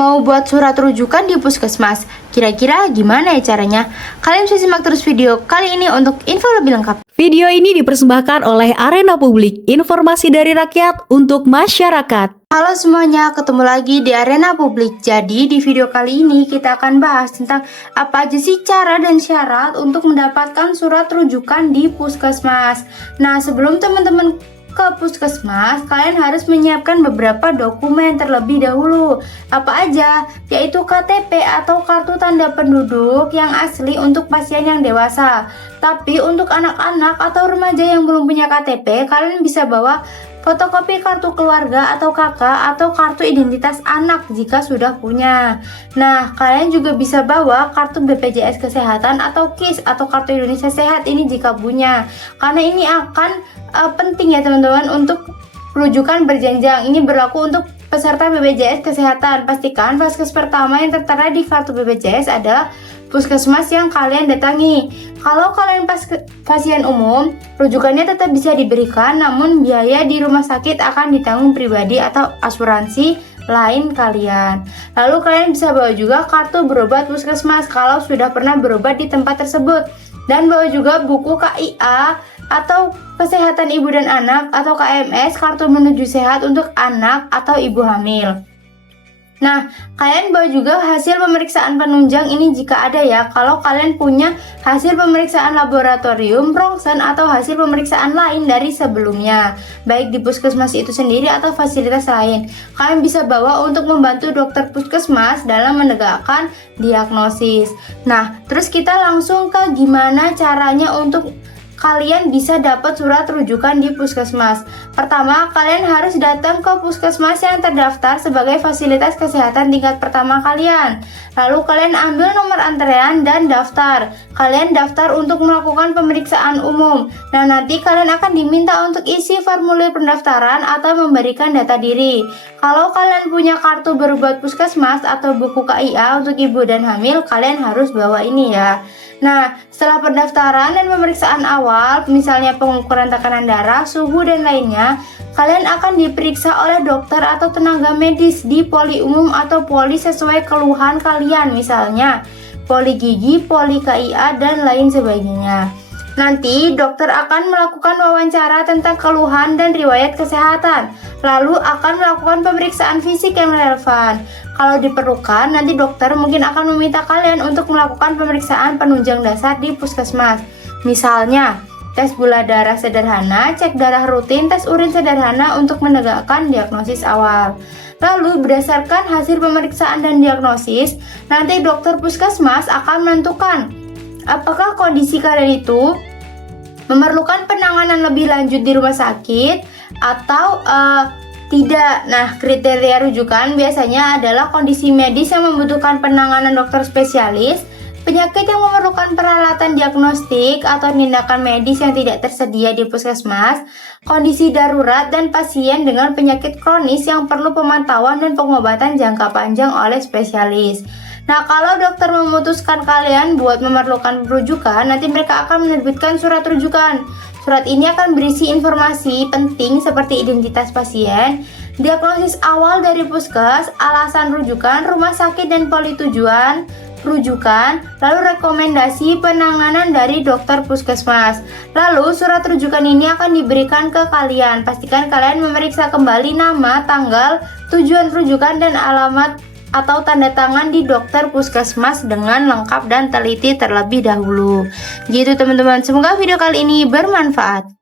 mau buat surat rujukan di puskesmas. Kira-kira gimana ya caranya? Kalian bisa simak terus video kali ini untuk info lebih lengkap. Video ini dipersembahkan oleh Arena Publik, informasi dari rakyat untuk masyarakat. Halo semuanya, ketemu lagi di Arena Publik. Jadi di video kali ini kita akan bahas tentang apa aja sih cara dan syarat untuk mendapatkan surat rujukan di puskesmas. Nah, sebelum teman-teman ke puskesmas, kalian harus menyiapkan beberapa dokumen terlebih dahulu. Apa aja? Yaitu KTP atau kartu tanda penduduk yang asli untuk pasien yang dewasa. Tapi untuk anak-anak atau remaja yang belum punya KTP, kalian bisa bawa fotokopi kartu keluarga atau KK atau kartu identitas anak jika sudah punya. Nah, kalian juga bisa bawa kartu BPJS Kesehatan atau KIS atau kartu Indonesia Sehat ini jika punya. Karena ini akan penting ya teman-teman untuk rujukan berjenjang. Ini berlaku untuk peserta BPJS Kesehatan. Pastikan vaskes pertama yang tertera di kartu BPJS adalah puskesmas yang kalian datangi. Kalau kalian pasien umum, rujukannya tetap bisa diberikan, namun biaya di rumah sakit akan ditanggung pribadi atau asuransi lain kalian. Lalu kalian bisa bawa juga kartu berobat puskesmas kalau sudah pernah berobat di tempat tersebut. Dan bawa juga buku KIA atau kesehatan ibu dan anak atau KMS, kartu menuju sehat untuk anak atau ibu hamil. Nah, kalian bawa juga hasil pemeriksaan penunjang ini jika ada ya. Kalau kalian punya hasil pemeriksaan laboratorium, ronsen atau hasil pemeriksaan lain dari sebelumnya, baik di puskesmas itu sendiri atau fasilitas lain, kalian bisa bawa untuk membantu dokter puskesmas dalam menegakkan diagnosis. Nah, terus kita langsung ke gimana caranya untuk kalian bisa dapat surat rujukan di puskesmas. Pertama, kalian harus datang ke puskesmas yang terdaftar sebagai fasilitas kesehatan tingkat pertama kalian. Lalu kalian ambil nomor antrean dan daftar. Kalian daftar untuk melakukan pemeriksaan umum. Nah, nanti kalian akan diminta untuk isi formulir pendaftaran atau memberikan data diri. Kalau kalian punya kartu berobat puskesmas atau buku KIA untuk ibu dan hamil, kalian harus bawa ini ya. Nah, setelah pendaftaran dan pemeriksaan awal, misalnya pengukuran tekanan darah, suhu, dan lainnya, kalian akan diperiksa oleh dokter atau tenaga medis di poli umum atau poli sesuai keluhan kalian, misalnya poli gigi, poli KIA, dan lain sebagainya. Nanti dokter akan melakukan wawancara tentang keluhan dan riwayat kesehatan, lalu akan melakukan pemeriksaan fisik yang relevan. Kalau diperlukan, nanti dokter mungkin akan meminta kalian untuk melakukan pemeriksaan penunjang dasar di puskesmas. Misalnya, tes gula darah sederhana, cek darah rutin, tes urin sederhana untuk menegakkan diagnosis awal. Lalu berdasarkan hasil pemeriksaan dan diagnosis, nanti dokter puskesmas akan menentukan apakah kondisi kalian itu memerlukan penanganan lebih lanjut di rumah sakit atau tidak. Nah, kriteria rujukan biasanya adalah kondisi medis yang membutuhkan penanganan dokter spesialis, penyakit yang memerlukan peralatan diagnostik atau tindakan medis yang tidak tersedia di puskesmas, kondisi darurat, dan pasien dengan penyakit kronis yang perlu pemantauan dan pengobatan jangka panjang oleh spesialis. Nah, kalau dokter memutuskan kalian buat memerlukan rujukan, nanti mereka akan menerbitkan surat rujukan. Surat ini akan berisi informasi penting seperti identitas pasien, diagnosis awal dari puskes, alasan rujukan, rumah sakit dan poli tujuan rujukan, lalu rekomendasi penanganan dari dokter puskesmas. Lalu surat rujukan ini akan diberikan ke kalian. Pastikan kalian memeriksa kembali nama, tanggal, tujuan rujukan, dan alamat atau tanda tangan di dokter puskesmas dengan lengkap dan teliti terlebih dahulu. Gitu teman-teman, semoga video kali ini bermanfaat.